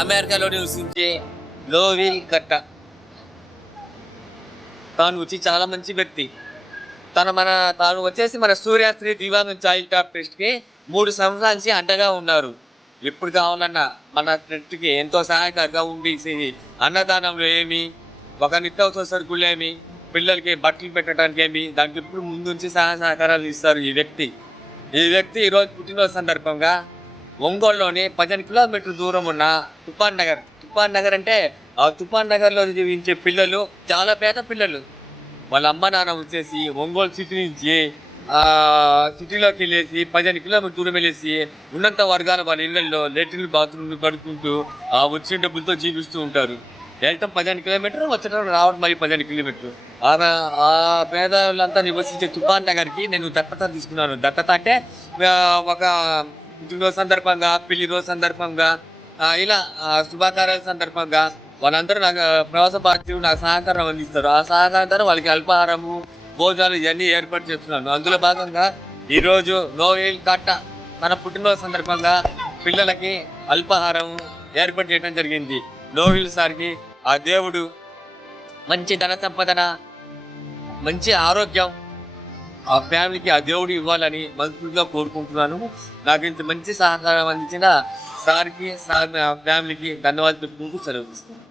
అమెరికాలో నివసించే లోవిల్ కట్ట. తాను వచ్చి చాలా మంచి వ్యక్తి. తాను వచ్చేసి మన సూర్యాస్త్రి దివాంగ చైల్డ్ ట్రస్ట్‌కి 3 సంవత్సరాల నుంచి అండగా ఉన్నారు. ఎప్పుడు కావాలన్నా మన ట్రస్ట్‌కి ఎంతో సహాయకారిగా ఉండేసి అన్నదానంలో ఏమి, ఒక నిత్యావసర సరుకులేమి, పిల్లలకి బట్టలు పెట్టడానికేమి దానికి ఎప్పుడు ముందుంచి సహాయ సహకారాలు ఇస్తారు ఈ వ్యక్తి. ఈ వ్యక్తి ఈరోజు పుట్టినరోజు సందర్భంగా ఒంగోలులోని 15 కిలోమీటర్ల దూరం ఉన్న తుఫాన్ నగర్. తుఫాన్ నగర్ అంటే ఆ తుఫాన్ నగర్‌లో జీవించే పిల్లలు చాలా పేద పిల్లలు. వాళ్ళ అమ్మ నాన్న వచ్చేసి ఒంగోలు సిటీ నుంచి సిటీలోకెళ్ళేసి 15 కిలోమీటర్ల దూరం వెళ్ళేసి ఉన్నత వర్గాల వాళ్ళ ఇళ్లల్లో లెట్రిన్ బాత్రూమ్‌లు కడుక్కుంటూ వచ్చిన డబ్బులతో జీవిస్తూ ఉంటారు. వెళ్ళటం 15 కిలోమీటర్లు, వచ్చటం రావడం మరి 15 కిలోమీటర్లు. ఆ పేదోళ్ళంతా నివసించే తుఫాన్ నగర్‌కి నేను దత్తత తీసుకున్నాను. దత్తత అంటే ఒక పుట్టినరోజు సందర్భంగా, పెళ్లి రోజు సందర్భంగా ఇలా శుభకార్యాల సందర్భంగా వాళ్ళందరూ నాకు ప్రవాస భారతీయులు నాకు సహకారం అందిస్తారు. ఆ సహకారం వాళ్ళకి అల్పాహారము, భోజనాలు ఇవన్నీ ఏర్పాటు చేస్తున్నాను. అందులో భాగంగా ఈరోజు నోయల్ కట్ట తన పుట్టినరోజు సందర్భంగా పిల్లలకి అల్పాహారం ఏర్పాటు చేయడం జరిగింది. నోయల్ సార్‌కి ఆ దేవుడు మంచి ధన సంపదన, మంచి ఆరోగ్యం ఆ ఫ్యామిలీకి ఆ దేవుడు ఇవ్వాలని మనస్ఫూర్తిగా కోరుకుంటున్నాను. నాకు ఇంత మంచి సహకారం అందించిన సార్‌కి, సార్ ఫ్యామిలీకి ధన్యవాదాలు చెప్పుకుంటూ సెలవు తీసుకుంటున్నాను.